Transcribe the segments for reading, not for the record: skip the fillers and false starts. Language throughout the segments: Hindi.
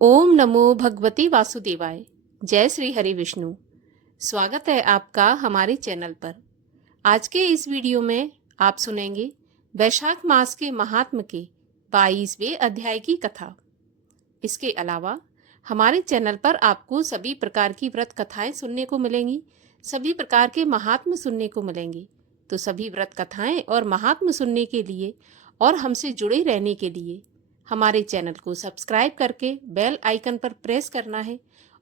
ओम नमो भगवती वासुदेवाय। जय श्री हरि विष्णु। स्वागत है आपका हमारे चैनल पर। आज के इस वीडियो में आप सुनेंगे वैशाख मास के महात्म के 22वें अध्याय की कथा। इसके अलावा हमारे चैनल पर आपको सभी प्रकार की व्रत कथाएं सुनने को मिलेंगी, सभी प्रकार के महात्म सुनने को मिलेंगे। तो सभी व्रत कथाएं और महात्म सुनने के लिए और हमसे जुड़े रहने के लिए हमारे चैनल को सब्सक्राइब करके बेल आइकन पर प्रेस करना है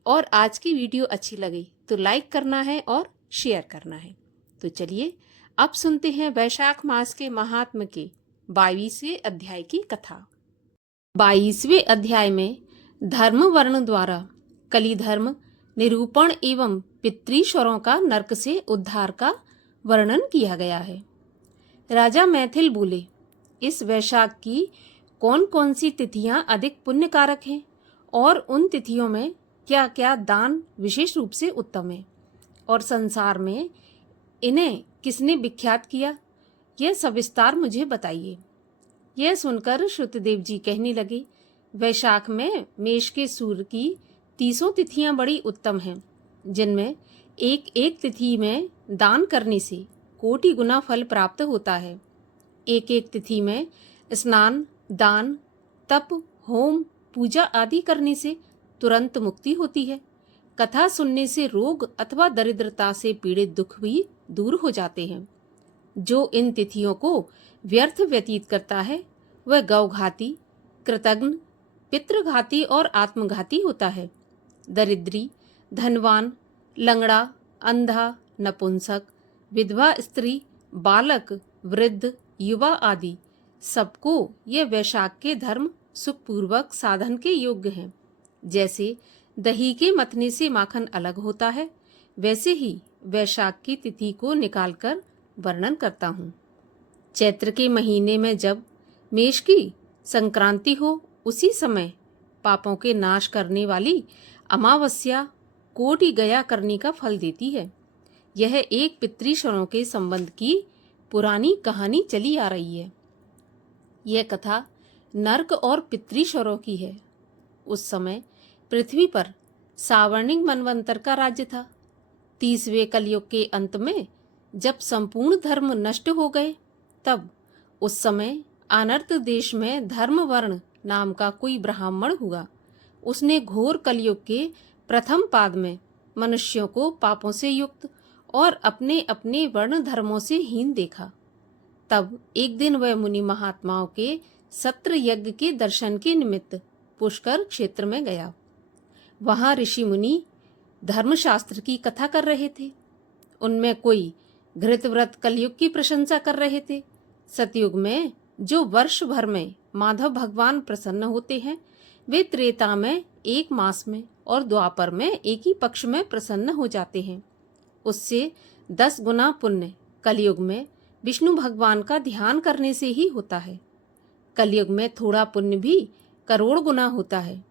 और आज की वीडियो अच्छी लगी तो लाइक करना है और शेयर करना है। तो चलिए अब सुनते हैं वैशाख मास के महात्म के 22वें अध्याय की कथा। 22वें अध्याय में धर्म वर्ण द्वारा कली धर्म निरूपण एवं पितृश्वरों का नरक से उद्धार का वर्णन किया गया है। राजा मैथिल बोले, इस वैशाख की कौन कौन सी तिथियां अधिक पुण्यकारक हैं और उन तिथियों में क्या क्या दान विशेष रूप से उत्तम है और संसार में इन्हें किसने विख्यात किया, यह सविस्तार मुझे बताइए। यह सुनकर श्रुतदेव जी कहने लगे, वैशाख में मेष के सूर्य की 30 तिथियां बड़ी उत्तम हैं, जिनमें एक एक तिथि में दान करने से कोटि गुना फल प्राप्त होता है। एक एक तिथि में स्नान, दान, तप, होम, पूजा आदि करने से तुरंत मुक्ति होती है। कथा सुनने से रोग अथवा दरिद्रता से पीड़ित दुख भी दूर हो जाते हैं। जो इन तिथियों को व्यर्थ व्यतीत करता है वह गौघाती, कृतघ्न, पितृघाती और आत्मघाती होता है। दरिद्री, धनवान, लंगड़ा, अंधा, नपुंसक, विधवा स्त्री, बालक, वृद्ध, युवा आदि सबको ये वैशाख के धर्म सुखपूर्वक साधन के योग्य हैं। जैसे दही के मथने से माखन अलग होता है, वैसे ही वैशाख की तिथि को निकालकर वर्णन करता हूँ। चैत्र के महीने में जब मेष की संक्रांति हो, उसी समय पापों के नाश करने वाली अमावस्या कोटि गया करने का फल देती है। यह एक पितृश्वरों के संबंध की पुरानी कहानी चली आ रही है। यह कथा नर्क और पितृश्वरों की है। उस समय पृथ्वी पर सावर्णिक मनवंतर का राज्य था। 30वें कलयुग के अंत में जब संपूर्ण धर्म नष्ट हो गए, तब उस समय अनर्त देश में धर्म वर्ण नाम का कोई ब्राह्मण हुआ। उसने घोर कलयुग के प्रथम पाद में मनुष्यों को पापों से युक्त और अपने अपने वर्ण धर्मों से हीन देखा। तब एक दिन वह मुनि महात्माओं के सत्र यज्ञ के दर्शन के निमित्त पुष्कर क्षेत्र में गया। वहां ऋषि मुनि धर्मशास्त्र की कथा कर रहे थे। उनमें कोई घृतव्रत कलयुग की प्रशंसा कर रहे थे। सतयुग में जो वर्ष भर में माधव भगवान प्रसन्न होते हैं, वे त्रेता में 1 मास में और द्वापर में 1 ही पक्ष में प्रसन्न हो जाते हैं। उससे 10 गुना पुण्य कलयुग में विष्णु भगवान का ध्यान करने से ही होता है। कलयुग में थोड़ा पुण्य भी करोड़ गुना होता है।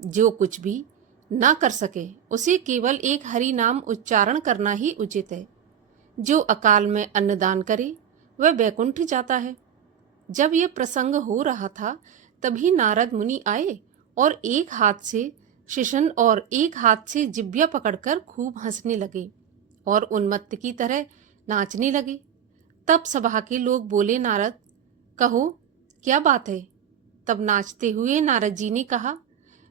जो कुछ भी ना कर सके उसे केवल एक हरि नाम उच्चारण करना ही उचित है। जो अकाल में अन्नदान करे वह वैकुंठ जाता है। जब यह प्रसंग हो रहा था, तभी नारद मुनि आए और एक हाथ से शिशन और एक हाथ से जिभ्या पकड़कर खूब हंसने लगे और उन्मत्त की तरह नाचने लगे। तब सभा के लोग बोले, नारद, कहो क्या बात है? तब नाचते हुए नारद जी ने कहा,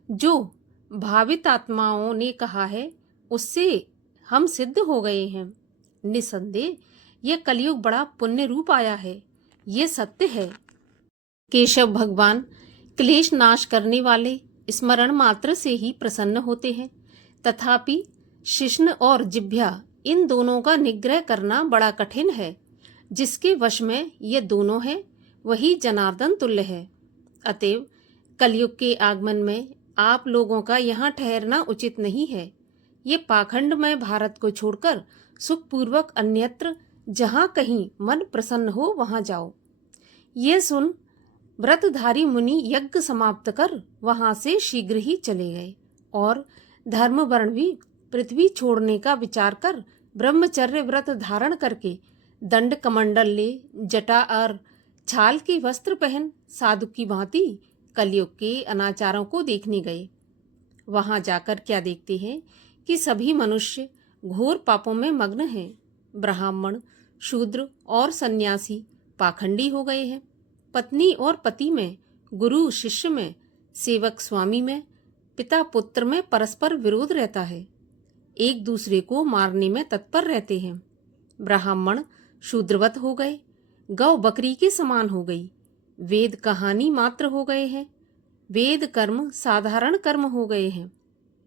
जो भावित आत्माओं ने कहा है उससे हम सिद्ध हो गए हैं। निसंदेह यह कलयुग बड़ा पुण्य रूप आया है, ये सत्य है। केशव भगवान क्लेश नाश करने वाले स्मरण मात्र से ही प्रसन्न होते हैं। तथापि शिश्न और जिह्वा इन दोनों का निग्रह करना बड़ा कठिन है। जिसके वश में ये दोनों हैं, वही जनार्दन तुल्य है। अतएव कलयुग के आगमन में आप लोगों का यहाँ ठहरना उचित नहीं है। ये पाखंडमय भारत को छोड़कर सुखपूर्वक अन्यत्र जहाँ कहीं मन प्रसन्न हो वहाँ जाओ। ये सुन व्रतधारी मुनि यज्ञ समाप्त कर वहां से शीघ्र ही चले गए और धर्म वर्ण भी पृथ्वी छोड़ने का विचार कर ब्रह्मचर्य व्रत धारण करके दंड कमंडल ले, जटा और छाल के वस्त्र पहन साधु की भांति कलयुग के अनाचारों को देखने गए। वहां जाकर क्या देखते हैं कि सभी मनुष्य घोर पापों में मग्न हैं। ब्राह्मण, शूद्र और सन्यासी पाखंडी हो गए हैं। पत्नी और पति में, गुरु शिष्य में, सेवक स्वामी में, पिता पुत्र में परस्पर विरोध रहता है। एक दूसरे को मारने में तत्पर रहते हैं। ब्राह्मण शूद्रवत हो गए, गौ बकरी के समान हो गई, वेद कहानी मात्र हो गए हैं, वेद कर्म साधारण कर्म हो गए हैं।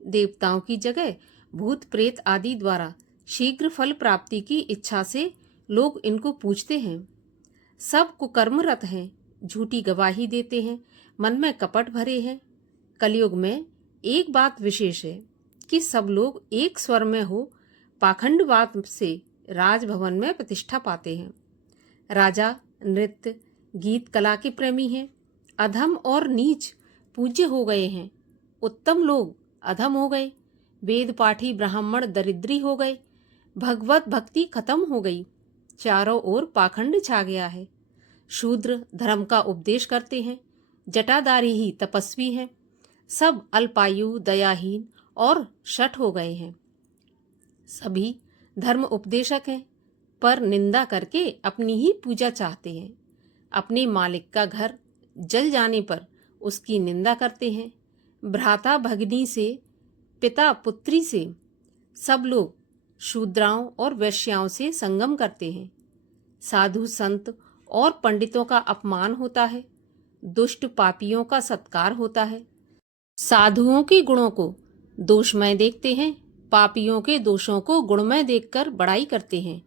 देवताओं की जगह भूत प्रेत आदि द्वारा शीघ्र फल प्राप्ति की इच्छा से लोग इनको पूजते हैं। सब कुकर्मरत हैं, झूठी गवाही देते हैं, मन में कपट भरे हैं। कलयुग में एक बात विशेष है कि सब लोग एक स्वर में हो पाखंडवाद से राजभवन में प्रतिष्ठा पाते हैं। राजा नृत्य गीत कला के प्रेमी हैं। अधम और नीच पूज्य हो गए हैं। उत्तम लोग अधम हो गए। वेद पाठी ब्राह्मण दरिद्री हो गए। भगवत भक्ति खत्म हो गई। चारों ओर पाखंड छा गया है। शूद्र धर्म का उपदेश करते हैं, जटाधारी ही तपस्वी हैं। सब अल्पायु, दयाहीन और शठ हो गए हैं। सभी धर्म उपदेशक हैं, पर निंदा करके अपनी ही पूजा चाहते हैं। अपने मालिक का घर जल जाने पर उसकी निंदा करते हैं। भ्राता भगिनी से, पिता पुत्री से, सब लोग शूद्राओं और वैश्याओं से संगम करते हैं। साधु संत और पंडितों का अपमान होता है। दुष्ट पापियों का सत्कार होता है। साधुओं के गुणों को दोषमय देखते हैं, पापियों के दोषों को गुणमय देखकर बड़ाई करते हैं।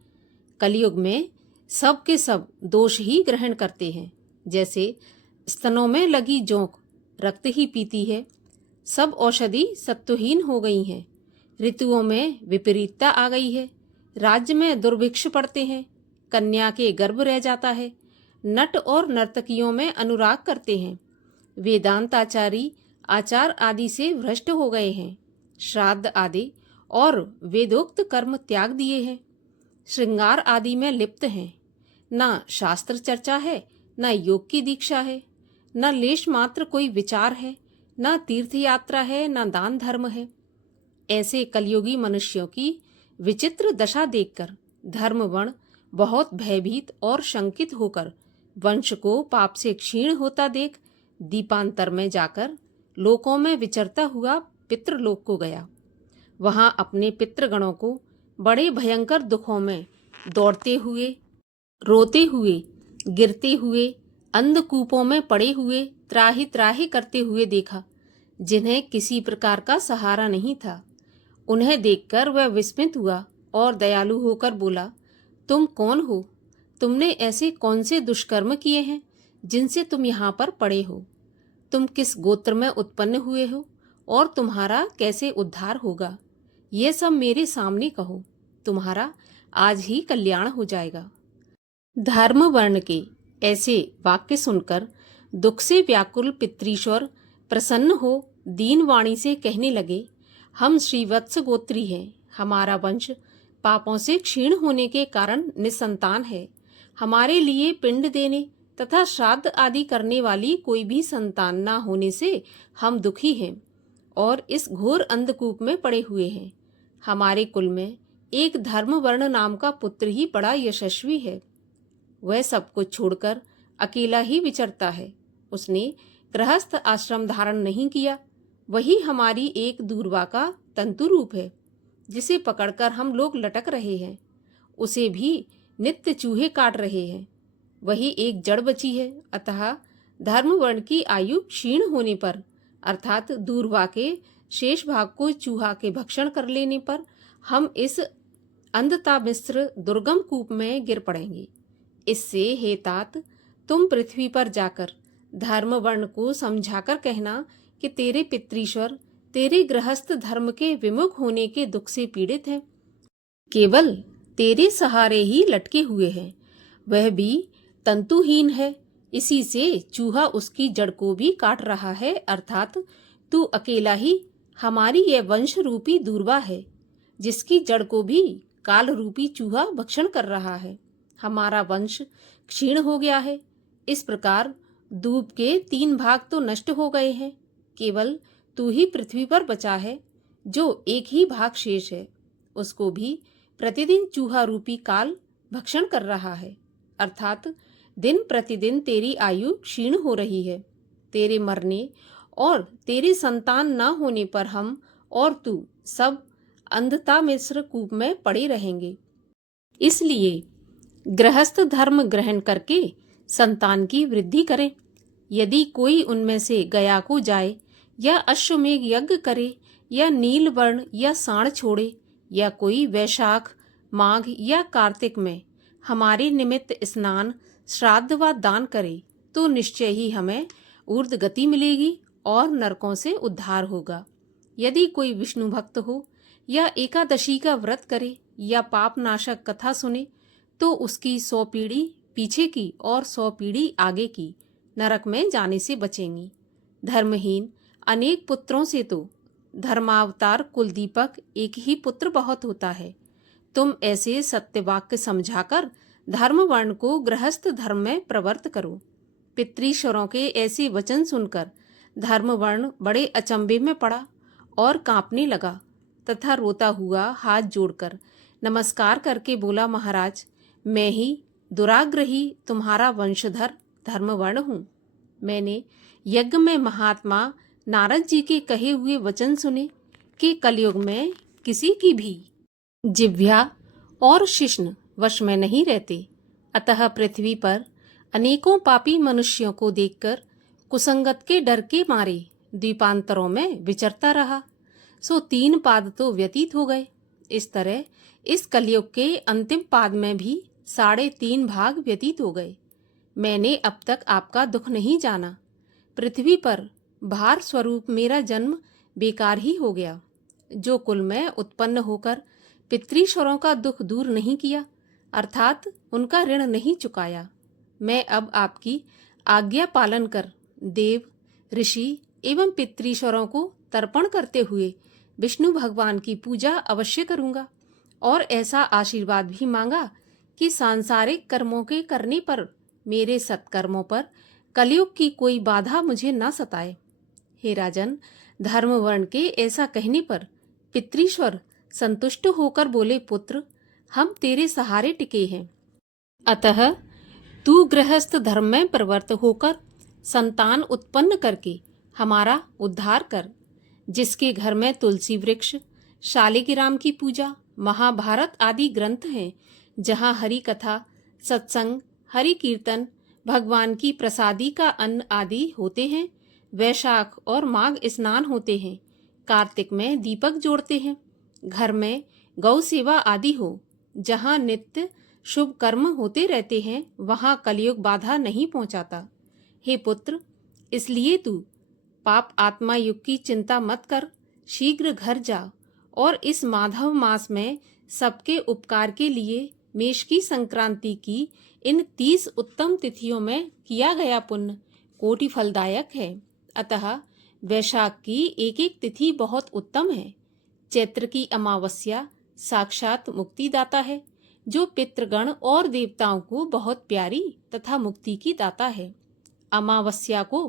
कलयुग में सब के सब दोष ही ग्रहण करते हैं। जैसे स्तनों में लगी जोंक रक्त ही पीती है। सब औषधि सत्वहीन हो गई हैं। ऋतुओं में विपरीतता आ गई है। राज्य में दुर्भिक्ष पड़ते हैं। कन्या के गर्भ रह जाता है। नट और नर्तकियों में अनुराग करते हैं। वेदांताचारी आचार आदि से भ्रष्ट हो गए हैं। श्राद्ध आदि और वेदोक्त कर्म त्याग दिए हैं। श्रृंगार आदि में लिप्त हैं। न शास्त्र चर्चा है, न योग की दीक्षा है, न लेश मात्र कोई विचार है, न तीर्थ यात्रा है, न दान धर्म है। ऐसे कलयुगी मनुष्यों की विचित्र दशा देखकर धर्मवर्ण बहुत भयभीत और शंकित होकर वंश को पाप से क्षीण होता देख दीपांतर में जाकर लोकों में विचरता हुआ पितृलोक को गया। वहां अपने पितृगणों को बड़े भयंकर दुखों में दौड़ते हुए, रोते हुए, गिरते हुए, अंधकूपों में पड़े हुए त्राहि त्राहि करते हुए देखा, जिन्हें किसी प्रकार का सहारा नहीं था। उन्हें देखकर वह विस्मित हुआ और दयालु होकर बोला, तुम कौन हो? तुमने ऐसे कौन से दुष्कर्म किए हैं जिनसे तुम यहाँ पर पड़े हो? तुम किस गोत्र में उत्पन्न हुए हो और तुम्हारा कैसे उद्धार होगा? ये सब मेरे सामने कहो, तुम्हारा आज ही कल्याण हो जाएगा। धर्म वर्ण के ऐसे वाक्य सुनकर दुख से व्याकुल पितृश्वर प्रसन्न हो दीन वाणी से कहने लगे, हम श्रीवत्स गोत्री हैं। हमारा वंश पापों से क्षीण होने के कारण निसंतान है। हमारे लिए पिंड देने तथा श्राद्ध आदि करने वाली कोई भी संतान न होने से हम दुखी हैं और इस घोर अंधकूप में पड़े हुए हैं। हमारे कुल में एक धर्मवर्ण नाम का पुत्र ही बड़ा यशस्वी है। वह सब कुछ छोड़कर अकेला ही विचरता है। उसने गृहस्थ आश्रम धारण नहीं किया। वही हमारी एक दूर्वा का तंतु रूप है, जिसे पकड़कर हम लोग लटक रहे हैं। उसे भी नित्य चूहे काट रहे हैं। वही एक जड़ बची है। अतः धर्मवर्ण की आयु क्षीण होने पर, अर्थात दूर्वा के शेष भाग को चूहा के भक्षण कर लेने पर हम इस अंधता मिश्र दुर्गम कूप में गिर पड़ेंगे। इससे हे तात, तुम पृथ्वी पर जाकर धर्मवर्ण को समझाकर कहना कि तेरे पितृश्वर तेरे गृहस्थ धर्म के विमुख होने के दुख से पीड़ित हैं। केवल तेरे सहारे ही लटके हुए हैं। वह भी तंतुहीन है। इसी से चूहा उसकी जड़ को भी काट रहा है। अर्थात तू अकेला ही हमारी यह वंश रूपी दूर्वा है, जिसकी जड़ को भी काल रूपी चूहा भक्षण कर रहा है। हमारा वंश क्षीण हो गया है। इस प्रकार दूब के 3 भाग तो नष्ट हो गए हैं। केवल तू ही पृथ्वी पर बचा है। जो एक ही भाग शेष है, उसको भी प्रतिदिन चूहा रूपी काल भक्षण कर रहा है। अर्थात दिन प्रतिदिन तेरी आयु क्षीण हो रही है। तेरे मरने और तेरी संतान न होने पर हम और तू सब अंधता मिश्र कूप में पड़े रहेंगे। इसलिए गृहस्थ धर्म ग्रहण करके संतान की वृद्धि करें। यदि कोई उनमें से गया को जाए या अश्वमेघ यज्ञ करे या नील वर्ण या साण छोड़े या कोई वैशाख माघ या कार्तिक में हमारे निमित्त स्नान श्राद्ध व दान करे तो निश्चय ही हमें ऊर्ध्व गति मिलेगी और नरकों से उद्धार होगा। यदि कोई विष्णु भक्त हो या एकादशी का व्रत करे या पाप नाशक कथा सुने तो उसकी 100 पीढ़ी पीछे की और 100 पीढ़ी आगे की नरक में जाने से बचेंगी। धर्महीन अनेक पुत्रों से तो धर्मावतार कुलदीपक एक ही पुत्र बहुत होता है। तुम ऐसे सत्यवाक्य समझाकर धर्म वर्ण को गृहस्थ धर्म में प्रवृत्त करो। पितृश्वरों के ऐसे वचन सुनकर धर्म वर्ण बड़े अचंभे में पड़ा और कांपने लगा तथा रोता हुआ हाथ जोड़कर नमस्कार करके बोला, महाराज, मैं ही दुराग्रही तुम्हारा वंशधर धर्मवर्ण हूँ। मैंने यज्ञ में महात्मा नारद जी के कहे हुए वचन सुने कि कलयुग में किसी की भी जिह्वा और शिश्न वश में नहीं रहते। अतः पृथ्वी पर अनेकों पापी मनुष्यों को देखकर कुसंगत के डर के मारे द्वीपांतरों में विचरता रहा। सो 3 पाद तो व्यतीत हो गए। इस तरह इस कलयुग के अंतिम पाद में भी 3.5 भाग व्यतीत हो गए। मैंने अब तक आपका दुख नहीं जाना। पृथ्वी पर भार स्वरूप मेरा जन्म बेकार ही हो गया। जो कुल में उत्पन्न होकर पितृश्वरों का दुख दूर नहीं किया, अर्थात उनका ऋण नहीं चुकाया, मैं अब आपकी आज्ञा पालन कर देव, ऋषि एवं पितृश्वरों को तर्पण करते हुए विष्णु भगवान की पूजा अवश्य करूंगा और ऐसा आशीर्वाद भी मांगा कि सांसारिक कर्मों के करने पर मेरे सत्कर्मों पर कलयुग की कोई बाधा मुझे न सताए। हे राजन, धर्म वर्ण के ऐसा कहने पर पितृश्वर संतुष्ट होकर बोले, पुत्र, हम तेरे सहारे टिके हैं। अतः तू गृहस्थ धर्म में प्रवृत्त होकर संतान उत्पन्न करके हमारा उद्धार कर। जिसके घर में तुलसी वृक्ष, शालिग्राम की पूजा, महाभारत आदि ग्रंथ हैं, जहाँ हरि कथा, सत्संग, हरि कीर्तन, भगवान की प्रसादी का अन्न आदि होते हैं, वैशाख और माघ स्नान होते हैं, कार्तिक में दीपक जोड़ते हैं, घर में गौ सेवा आदि हो, जहाँ नित्य शुभ कर्म होते रहते हैं, वहाँ कलयुग बाधा नहीं पहुँचाता। हे पुत्र, इसलिए तू पाप आत्मा युग की चिंता मत कर, शीघ्र घर जा और इस माधव मास में सबके उपकार के लिए मेष की संक्रांति की इन 30 उत्तम तिथियों में किया गया पुण्य कोटि फलदायक है। अतः वैशाख की एक एक तिथि बहुत उत्तम है। चैत्र की अमावस्या साक्षात मुक्तिदाता है, जो पितृगण और देवताओं को बहुत प्यारी तथा मुक्ति की दाता है। अमावस्या को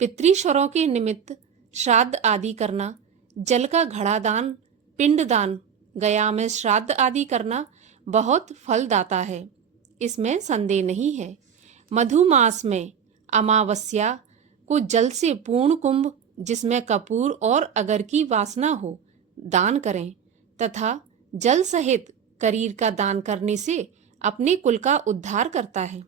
पितृश्वरों के निमित्त श्राद्ध आदि करना, जल का घड़ा दान, पिंड दान, गया में श्राद्ध आदि करना बहुत फलदाता है, इसमें संदेह नहीं है। मधुमास में अमावस्या को जल से पूर्ण कुंभ, जिसमें कपूर और अगर की वासना हो, दान करें तथा जल सहित करीर का दान करने से अपने कुल का उद्धार करता है।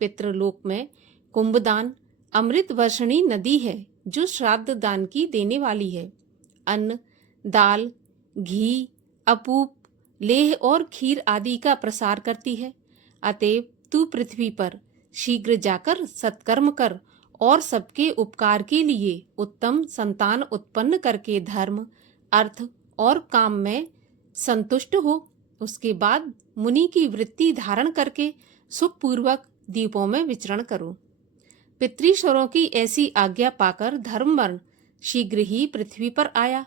पितृलोक में कुंभदान अमृत वर्षणी नदी है, जो श्राद्ध दान की देने वाली है। अन्न, दाल, घी, अपूप, लेह और खीर आदि का प्रसार करती है। अतएव तू पृथ्वी पर शीघ्र जाकर सत्कर्म कर और सबके उपकार के लिए उत्तम संतान उत्पन्न करके धर्म, अर्थ और काम में संतुष्ट हो। उसके बाद मुनि की वृत्ति धारण करके सुखपूर्वक द्वीपों में विचरण करो। पितृश्वरों की ऐसी आज्ञा पाकर धर्मवर्ण शीघ्र ही पृथ्वी पर आया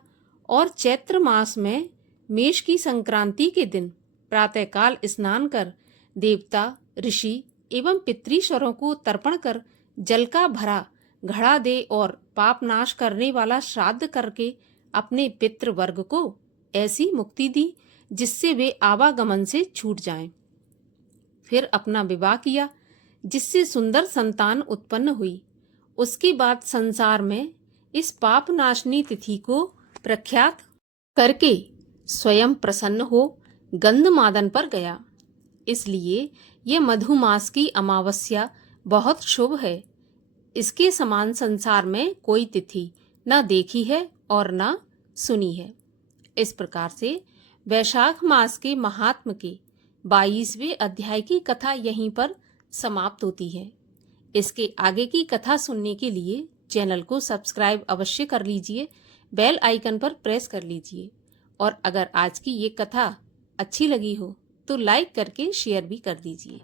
और चैत्र मास में मेष की संक्रांति के दिन प्रातःकाल स्नान कर देवता, ऋषि एवं पितृश्वरों को तर्पण कर जल का भरा घड़ा दे और पाप नाश करने वाला श्राद्ध करके अपने पितृ वर्ग को ऐसी मुक्ति दी जिससे वे आवागमन से छूट जाएं। फिर अपना विवाह किया जिससे सुंदर संतान उत्पन्न हुई। उसके बाद संसार में इस पाप नाशनी तिथि को प्रख्यात करके स्वयं प्रसन्न हो गंधमादन पर गया। इसलिए यह मधुमास की अमावस्या बहुत शुभ है। इसके समान संसार में कोई तिथि न देखी है और न सुनी है। इस प्रकार से वैशाख मास के महात्म के 22वें अध्याय की कथा यहीं पर समाप्त होती है। इसके आगे की कथा सुनने के लिए चैनल को सब्सक्राइब अवश्य कर लीजिए, बेल आइकन पर प्रेस कर लीजिए और अगर आज की ये कथा अच्छी लगी हो तो लाइक करके शेयर भी कर दीजिए।